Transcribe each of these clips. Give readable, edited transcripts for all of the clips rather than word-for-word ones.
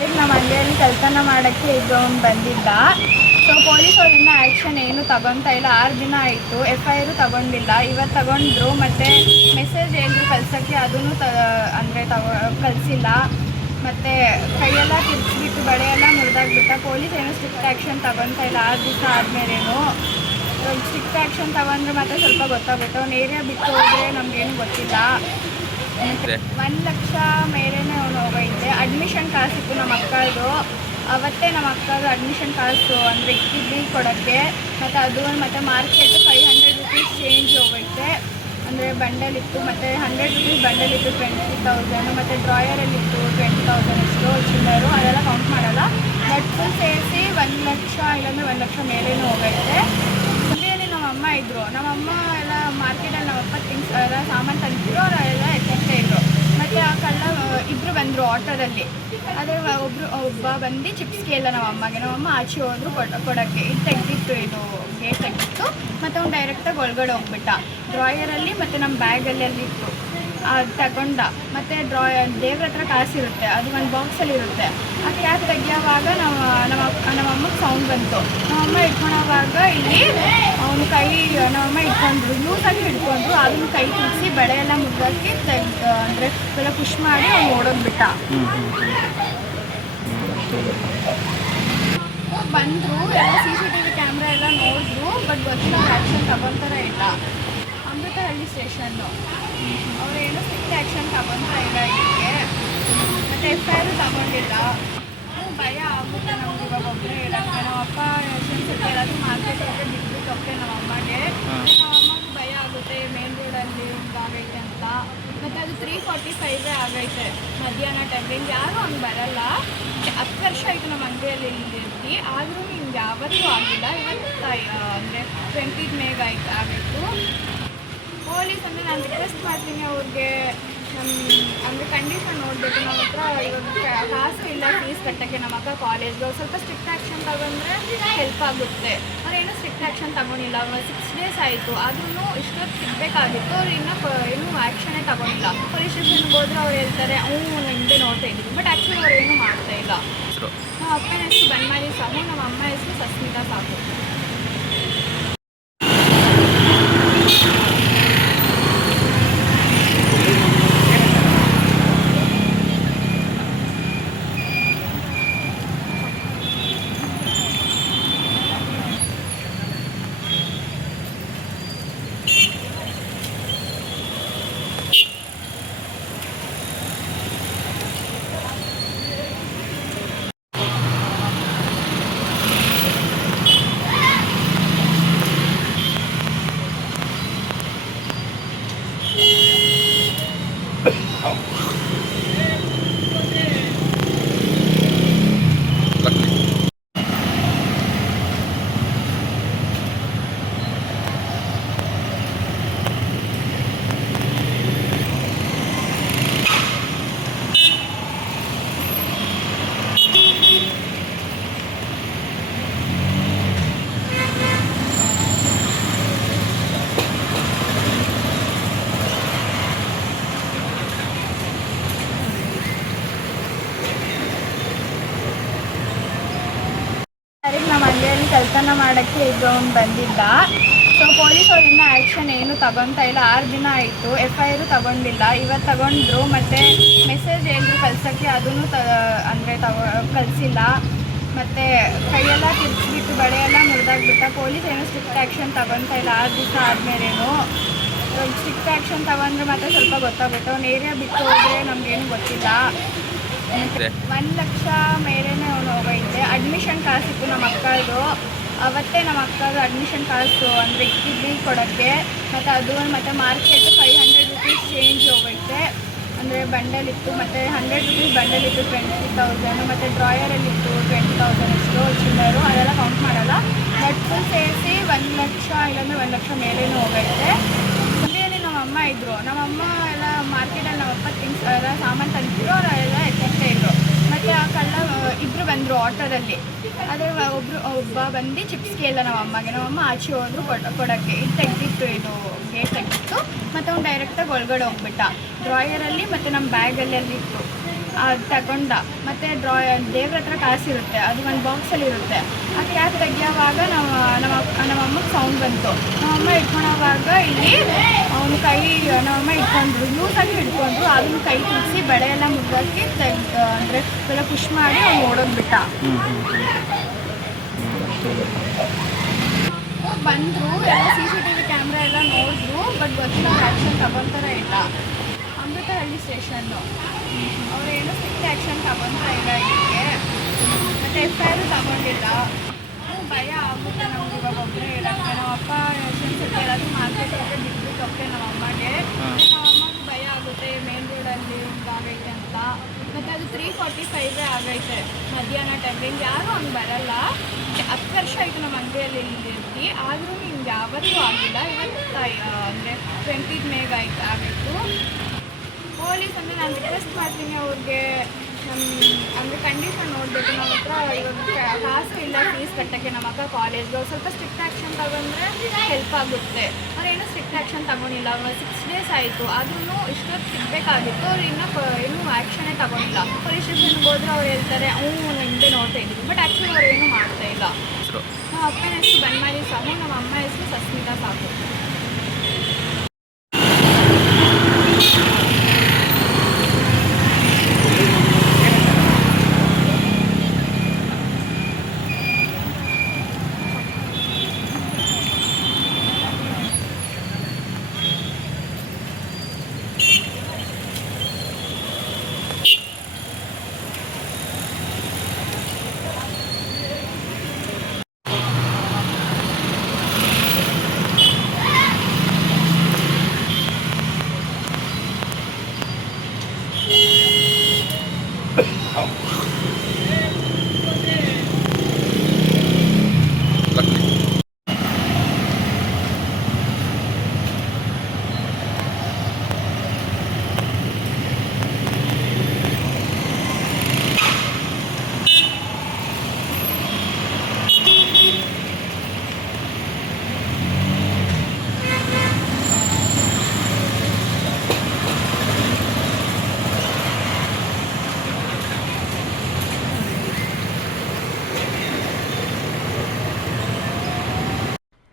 ನಮ್ಮ ಅಂಗಡಿಯಲ್ಲಿ ಕಳ್ತನ ಮಾಡೋಕ್ಕೆ ಅವ್ನು ಬಂದಿದ್ದ. ಸೊ ಪೊಲೀಸವ್ರು ಇನ್ನೂ ಆ್ಯಕ್ಷನ್ ಏನು ತಗೊತಾ ಇಲ್ಲ. 6 ದಿನ ಆಯಿತು, FIR ತಗೊಂಡಿಲ್ಲ. ಇವತ್ತು ತಗೊಂಡ್ರು, ಮತ್ತು ಮೆಸೇಜ್ ಹೇಳಿದ್ರು ಕಳ್ಸೋಕ್ಕೆ, ಅದನ್ನು ಕಳಿಸಿಲ್ಲ. ಮತ್ತು ಕೈಯೆಲ್ಲ ತಿರ್ಗಿಸ್ಬಿಟ್ಟು ಬಳೆಯೆಲ್ಲ ಮುರಿದಾಗ್ಬಿಟ್ಟ. ಪೊಲೀಸ್ ಏನು ಸ್ಟ್ರಿಕ್ಟ್ ಆ್ಯಕ್ಷನ್ ತಗೊತಾ ಇಲ್ಲ. 6 ದಿವಸ ಆದಮೇಲೇನು ಸ್ಟ್ರಿಕ್ಟ್ ಆ್ಯಕ್ಷನ್ ತಗೊಂಡ್ರೆ ಮತ್ತೆ ಸ್ವಲ್ಪ ಗೊತ್ತಾಗುತ್ತೆ. ಅವ್ನು ಏರಿಯಾ ಬಿಟ್ಟು ಹೋದರೆ ನಮಗೇನು ಗೊತ್ತಿಲ್ಲ. 1 ಲಕ್ಷ ಮೇಲೇ ಅವನು ಹೋಗೈತೆ. ಅಡ್ಮಿಷನ್ ಕಾಸಿತ್ತು ನಮ್ಮ ಅಕ್ಕದು. ಅವತ್ತೇ ನಮ್ಮ ಅಕ್ಕದು ಅಡ್ಮಿಷನ್ ಕಾಸು ಅಂದರೆ ಇಕ್ಕಿದ್ವಿ ಕೊಡೋಕ್ಕೆ. ಮತ್ತು ಅದು ಮತ್ತು ಮಾರ್ಕೆಟ್ 500 ರುಪೀಸ್ ಚೇಂಜ್ ಹೋಗೈತೆ. ಅಂದರೆ ಬಂಡಲ್ ಇತ್ತು, ಮತ್ತು 100 ರುಪೀಸ್ ಬಂಡಲ್ ಇತ್ತು 20,000, ಮತ್ತು ಡ್ರಾಯರಲ್ಲಿತ್ತು 20,000 ಅಷ್ಟು ಚಿಲ್ಲರು. ಅದೆಲ್ಲ ಕೌಂಟ್ ಮಾಡಲ್ಲ. ಬಟ್ ಫುಲ್ ಸೇರಿಸಿ 1 ಲಕ್ಷ ಇಲ್ಲಾಂದರೆ 1 ಲಕ್ಷ ಮೇಲೇ ಹೋಗೈತೆ. ಮುಂದೆಯಲ್ಲಿ ನಮ್ಮಮ್ಮ ಇದ್ದರು. ನಮ್ಮಮ್ಮ ಎಲ್ಲ ಮಾರ್ಕೆಟಲ್ಲಿ ನಮ್ಮಪ್ಪ ಥಿಂಗ್ಸ್ ಎಲ್ಲ ಸಾಮಾನು ತಂದಿದ್ರು. ಅವರೆಲ್ಲ ಎತ್ತೇ ಇದ್ದರು. ಮತ್ತು ಆ ಕಳ್ಳ ಇಬ್ಬರು ಬಂದರು ಆಟೋದಲ್ಲಿ. ಅದೇ ಒಬ್ಬ ಬಂದು ಚಿಪ್ಸ್ಗೆ ಇಲ್ಲ ನಮ್ಮಮ್ಮ ಆಚೆ ಹೋದ್ರು ಕೊಡೋಕ್ಕೆ. ಇದು ತೆಗೆದಿತ್ತು, ಇದು ಗೇಟ್ ತೆಗೆದಿತ್ತು. ಮತ್ತು ಅವ್ನು ಡೈರೆಕ್ಟಾಗಿ ಒಳಗಡೆ ಹೋಗ್ಬಿಟ್ಟ. ಡ್ರಾಯರಲ್ಲಿ ಮತ್ತು ನಮ್ಮ ಬ್ಯಾಗಲ್ಲಿ ಇತ್ತು, ಅದು ತಗೊಂಡ. ಮತ್ತು ದೇವ್ರ ಹತ್ರ ಕಾಸಿರುತ್ತೆ, ಅದು ಒಂದು ಬಾಕ್ಸಲ್ಲಿ ಇರುತ್ತೆ. ಆ ಕ್ಯಾಪ್ ತೆಗಿಯೋವಾಗ ನಮ್ಮಮ್ಮಗೆ ಸೌಂಡ್ ಬಂತು. ನಮ್ಮಮ್ಮ ಇಟ್ಕೊಳೋವಾಗ ಇಲ್ಲಿ ಅವನು ನಮ್ಮಮ್ಮ ಇಟ್ಕೊಂಡ್ರು, ಲೂಸಾಗಿ ಹಿಡ್ಕೊಂಡ್ರು. ಅದನ್ನು ಕೈ ತಿರ್ಗಿಸಿ ಬಳೆ ಎಲ್ಲ ಮುಗ್ದಾಕಿ ಅಂದರೆ ಎಲ್ಲ ಪುಷ್ ಮಾಡಿ ಅವ್ನು ಓಡೋಗ್ಬಿಟ್ಟ. ಬಂದರು, ಎಲ್ಲ CCTV ಕ್ಯಾಮ್ರಾ ಎಲ್ಲ ನೋಡಿದ್ರು. ಬಟ್ ಗೊತ್ತಿಲ್ಲ, ಆ್ಯಕ್ಷನ್ ತಗೊತಾರ ಇಲ್ಲ. ಅಮೃತಹಳ್ಳಿ ಸ್ಟೇಷನ್ನು ಅವರೇನು ಸ್ಟ್ರಿಕ್ಟ್ ಆ್ಯಕ್ಷನ್ ತಗೊತಾ ಇಲ್ಲ ಇದಕ್ಕೆ. ಮತ್ತು FIR ತಗೊಂಡಿಲ್ಲ. ಭಯ ಆಗುತ್ತೆ ನಮ್ಗೆ ಇವಾಗ ಒಬ್ಬರೇ ಇರೋಕ್ಕೆ. ನಮ್ಮಪ್ಪ ಹೇಳೋದು ಮಾರ್ಕೆಟ್ ಹೋಗಿ ಬಿಟ್ಬಿಟ್ಟು ಹೋಗ್ತೇವೆ ನಮ್ಮಮ್ಮಗೆ. ನಮ್ಮಮ್ಮಗೆ ಭಯ ಆಗುತ್ತೆ, ಮೇನ್ ರೋಡಲ್ಲಿ ಹಿಂಗಾಗೈತೆ ಅಂತ. ಮತ್ತು ಅದು 3:45 ಆಗೈತೆ ಮಧ್ಯಾಹ್ನ ಟೈಮಿಂಗ್. ಯಾರೂ ಹಂಗೆ ಬರಲ್ಲ. 10 ವರ್ಷ ಆಯಿತು ನಮ್ಮ ಅಂಗಡಿಯಲ್ಲಿ ಇರ್ತಿ, ಆದರೂ ಹಿಂಗೆ ಯಾವತ್ತೂ ಆಗಿಲ್ಲ. ಇವತ್ತು ಅಂದರೆ 20 ಮೇಗೆ ಆಗಿತ್ತು. ಪೊಲೀಸ್ ಅಂದರೆ ನಾನು ರಿಕ್ವೆಸ್ಟ್ ಮಾಡ್ತೀನಿ ಅವ್ರಿಗೆ, ಅಂದರೆ ಕಂಡೀಷನ್ ನೋಡಬೇಕು. ನಮ್ಮ ಹತ್ರ ಇವಾಗ ಕಾಸು ಇಲ್ಲ ಫೀಸ್ ಕಟ್ಟೋಕ್ಕೆ. ನಮ್ಮ ಅಕ್ಕ ಕಾಲೇಜ್ಗೆ ಸ್ವಲ್ಪ ಸ್ಟ್ರಿಕ್ಟ್ ಆ್ಯಕ್ಷನ್ ತಗೊಂಡ್ರೆ ಹೆಲ್ಪ್ ಆಗುತ್ತೆ. ಅವ್ರೇನೂ ಸ್ಟ್ರಿಕ್ಟ್ ಆ್ಯಕ್ಷನ್ ತಗೊಂಡಿಲ್ಲ. 6 ಡೇಸ್ ಆಯಿತು, ಆದ್ರೂ ಇಷ್ಟೊತ್ತು ಸಿಗಬೇಕಾಗಿತ್ತು. ಅವ್ರು ಇನ್ನೂ ಆ್ಯಕ್ಷನೇ ತಗೊಂಡಿಲ್ಲ. ಪೊಲೀಸ್ ಸ್ಟೇಷನ್ಗೆ ಹೋದ್ರೆ ಅವ್ರು ಹೇಳ್ತಾರೆ ಹಿಂದೆ ನೋಡ್ತಾ ಇದ್ದೀವಿ, ಬಟ್ ಆ್ಯಕ್ಚುಲಿ ಅವ್ರು ಏನೂ ಮಾಡ್ತಾ ಇಲ್ಲ. ನಮ್ಮ ಅಪ್ಪನ ಹೆಸರು ಬನ್ಮಾಲಿ ಸಾಕು, ನಮ್ಮ ಅಮ್ಮ ಹೆಸರು ಸಸ್ಮಿತಾ ಸಾಕು. ನಮ್ಮ ಅಂಗಡಿಯಲ್ಲಿ ಕಳ್ತನ ಮಾಡೋಕ್ಕೆ ಅವ್ನು ಬಂದಿದ್ದ. ಸೊ ಪೊಲೀಸವ್ರು ಇನ್ನೂ ಆ್ಯಕ್ಷನ್ ಏನು ತಗೊತಾ ಇಲ್ಲ. 6 ದಿನ ಆಯಿತು, FIR ತಗೊಂಡಿಲ್ಲ. ಇವತ್ತು ತಗೊಂಡ್ರು, ಮತ್ತು ಮೆಸೇಜ್ ಹೇಳಿದ್ರು ಕಳ್ಸೋಕ್ಕೆ, ಅದನ್ನು ಕಳಿಸಿಲ್ಲ. ಮತ್ತು ಕೈಯೆಲ್ಲ ತಿರ್ಗಿಸ್ಬಿಟ್ಟು ಬಳೆಯೆಲ್ಲ ಮುರಿದಾಗ್ಬಿಟ್ಟ. ಪೊಲೀಸ್ ಏನು ಸ್ಟ್ರಿಕ್ಟ್ ಆ್ಯಕ್ಷನ್ ತಗೊತಾ ಇಲ್ಲ. 6 ದಿವಸ ಆದಮೇಲೇನು ಸ್ಟ್ರಿಕ್ಟ್ ಆ್ಯಕ್ಷನ್ ತಗೊಂಡ್ರೆ ಮತ್ತೆ ಸ್ವಲ್ಪ ಗೊತ್ತಾಗುತ್ತೆ. ಅವ್ನು ಏರಿಯಾ ಬಿಟ್ಟು ಹೋದರೆ ನಮಗೇನು ಗೊತ್ತಿಲ್ಲ. 1 ಲಕ್ಷ ಮೇಲೇ ಅವನು ಹೋಗೈತೆ. ಅಡ್ಮಿಷನ್ ಕಾಸಿತ್ತು ನಮ್ಮ ಅಕ್ಕದು. ಅವತ್ತೇ ನಮ್ಮ ಅಕ್ಕದು ಅಡ್ಮಿಷನ್ ಕಾಸು ಅಂದರೆ ಇಕ್ಕಿದ್ವಿ ಕೊಡೋಕ್ಕೆ. ಮತ್ತು ಅದು ಮತ್ತು ಮಾರ್ಕೆಟ್ 500 ರುಪೀಸ್ ಚೇಂಜ್ ಹೋಗೈತೆ. ಅಂದರೆ ಬಂಡಲ್ ಇತ್ತು, ಮತ್ತು 100 ರುಪೀಸ್ ಬಂಡಲ್ ಇತ್ತು 20,000, ಮತ್ತು ಡ್ರಾಯರಲ್ಲಿತ್ತು 20,000 ಅಷ್ಟು ಚಿಲ್ಲರು. ಅದೆಲ್ಲ ಕೌಂಟ್ ಮಾಡಲ್ಲ. ಬಟ್ ಫುಲ್ ಸೇರಿಸಿ 1 ಲಕ್ಷ ಇಲ್ಲಾಂದರೆ 1 ಲಕ್ಷ ಮೇಲೇ ಹೋಗೈತೆ. ಮುಂದೆಯಲ್ಲಿ ನಮ್ಮಮ್ಮ ಇದ್ದರು. ನಮ್ಮಮ್ಮ ಎಲ್ಲ ಮಾರ್ಕೆಟಲ್ಲಿ ನಮ್ಮಪ್ಪ ಥಿಂಗ್ಸ್ ಎಲ್ಲ ಸಾಮಾನು ತಂದಿದ್ರು. ಅವರೆಲ್ಲ ಎತ್ತೇ ಇದ್ದರು. ಮತ್ತು ಆ ಕಳ್ಳ ಇಬ್ಬರು ಬಂದರು ಆಟೋದಲ್ಲಿ. ಅದೇ ಒಬ್ಬ ಬಂದು ಚಿಪ್ಸ್ಗೆ ಇಲ್ಲ ನಮ್ಮಮ್ಮ ಆಚೆ ಹೋದ್ರು ಕೊಡೋಕ್ಕೆ. ಇದು ತೆಗೆದಿತ್ತು, ಇದು ಗೇಟ್ ತೆಗೆದಿತ್ತು. ಮತ್ತು ಅವ್ನು ಡೈರೆಕ್ಟಾಗಿ ಒಳಗಡೆ ಹೋಗ್ಬಿಟ್ಟ. ಡ್ರಾಯರಲ್ಲಿ ಮತ್ತು ನಮ್ಮ ಬ್ಯಾಗಲ್ಲಿ ಇತ್ತು, ಅದು ತಗೊಂಡ ಮತ್ತು ದೇವ್ರ ಹತ್ರ ಕಾಸಿರುತ್ತೆ, ಅದು ಒಂದು ಬಾಕ್ಸಲ್ಲಿ ಇರುತ್ತೆ. ಆ ಕ್ಯಾಪ್ ತೆಗಿಯೋವಾಗ ನಮ್ಮಮ್ಮಗೆ ಸೌಂಡ್ ಬಂತು. ನಮ್ಮಮ್ಮ ಇಟ್ಕೊಳೋವಾಗ ಇಲ್ಲಿ ಅವನು ಕೈ ನಮ್ಮಮ್ಮ ಇಟ್ಕೊಂಡ್ರು, ಲೂಸಾಗಿ ಹಿಡ್ಕೊಂಡ್ರು. ಅದನ್ನು ಕೈ ತಿನ್ನಿಸಿ ಬೆಳೆ ಎಲ್ಲ ಮುಗ್ಗಾಕಿ ಅಂದರೆ ಎಲ್ಲ ಪುಷ್ ಮಾಡಿ ಅವ್ನು ಓಡೋಗ್ಬಿಟ್ಟ. ಬಂದರು, ಎಲ್ಲ CCTV ಕ್ಯಾಮ್ರಾ ಎಲ್ಲ ನೋಡಿದ್ರು, ಬಟ್ ಗೊತ್ತಿಲ್ಲ ಆ್ಯಕ್ಷನ್ ತಗೊತಾರೆ ಇಲ್ಲ. ಅಮೃತಹಳ್ಳಿ ಸ್ಟೇಷನ್ನು ಅವರೇನು ಸ್ಟ್ರಿಕ್ಟ್ ಆ್ಯಕ್ಷನ್ ತಗೊತಾ ಇಲ್ಲ ಇದಕ್ಕೆ, ಮತ್ತು FIR ತಗೊಂಡಿಲ್ಲ. ಭಯ ಆಗುತ್ತೆ ನಮ್ಗೆ ಇವಾಗ ಒಬ್ಬರೇ ಹೇಳೋಕ್ಕೆ. ನಮ್ಮ ಅಪ್ಪ ಸುತ್ತೆ ಎಲ್ಲಾದರೂ ಮಾರ್ಕೆಟಿಗೆ ಬಿಟ್ಬಿಟ್ಟು ಹೋಗ್ತೇವೆ ನಮ್ಮಮ್ಮಗೆ. ನಮ್ಮಮ್ಮಗೆ ಭಯ ಆಗುತ್ತೆ, ಮೇನ್ ರೋಡಲ್ಲಿ ಹಿಂಗಾಗೈತೆ ಅಂತ. ಮತ್ತು ಅದು 3:45 ಆಗೈತೆ ಮಧ್ಯಾಹ್ನ ಟೈಮಿಂಗ್. ಯಾರೂ ಹಂಗೆ ಬರಲ್ಲ. 10 ವರ್ಷ ಆಯಿತು ನಮ್ಮ ಅಂಗಡಿಯಲ್ಲಿ ಇರ್ತಿ, ಆದರೂ ಹಿಂಗೆ ಯಾವತ್ತೂ ಆಗಿಲ್ಲ. ಇವತ್ತು ಅಂದರೆ 20 ಮೇಗೆ ಆಗಿತ್ತು. ಪೊಲೀಸ್ ಅಂದರೆ ನಾನು ರಿಕ್ವೆಸ್ಟ್ ಮಾಡ್ತೀನಿ ಅವ್ರಿಗೆ, ಅಂದರೆ ಕಂಡೀಷನ್ ನೋಡಬೇಕು. ನಮ್ಮ ಹತ್ರ ಇವಾಗ ಕಾಸು ಇಲ್ಲ ಫೀಸ್ ಕಟ್ಟೋಕ್ಕೆ ನಮ್ಮ ಅಕ್ಕ ಕಾಲೇಜ್ಗೆ. ಸ್ವಲ್ಪ ಸ್ಟ್ರಿಕ್ಟ್ ಆ್ಯಕ್ಷನ್ ತಗೊಂಡ್ರೆ ಹೆಲ್ಪ್ ಆಗುತ್ತೆ. ಅವ್ರೇನು ಸ್ಟ್ರಿಕ್ಟ್ ಆ್ಯಕ್ಷನ್ ತಗೊಂಡಿಲ್ಲ. 6 ಡೇಸ್ ಆಯಿತು, ಆದ್ರೂ ಇಷ್ಟೊತ್ತು ಸಿಗಬೇಕಾಗಿತ್ತು. ಅವ್ರು ಏನೂ ಆ್ಯಕ್ಷನೇ ತಗೊಂಡಿಲ್ಲ. ಪೊಲೀಸ್ ಸ್ಟೇಷನ್ಗೆ ಹೋದ್ರೆ ಅವ್ರು ಹೇಳ್ತಾರೆ ಹಿಂದೆ ನೋಡ್ತಾ ಇದ್ದೀವಿ, ಬಟ್ ಆ್ಯಕ್ಚುಲಿ ಅವ್ರು ಏನೂ ಮಾಡ್ತಾ ಇಲ್ಲ. ನಮ್ಮ ಅಪ್ಪನ ಹೆಸರು ಬನ್ಮಾಲಿ ಸಾಕು, ನಮ್ಮ ಅಮ್ಮ ಹೆಸರು ಸಸ್ಮಿತಾ ಸಾಕು.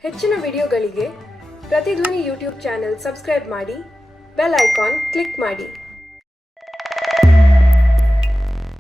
ಹೆಚ್ಚಿನ ವಿಡಿಯೋಗಳಿಗೆ ಪ್ರತಿಧ್ವನಿ ಯೂಟ್ಯೂಬ್ ಚಾನೆಲ್ ಸಬ್ಸ್ಕ್ರೈಬ್ ಮಾಡಿ, ಬೆಲ್ ಐಕಾನ್ ಕ್ಲಿಕ್ ಮಾಡಿ.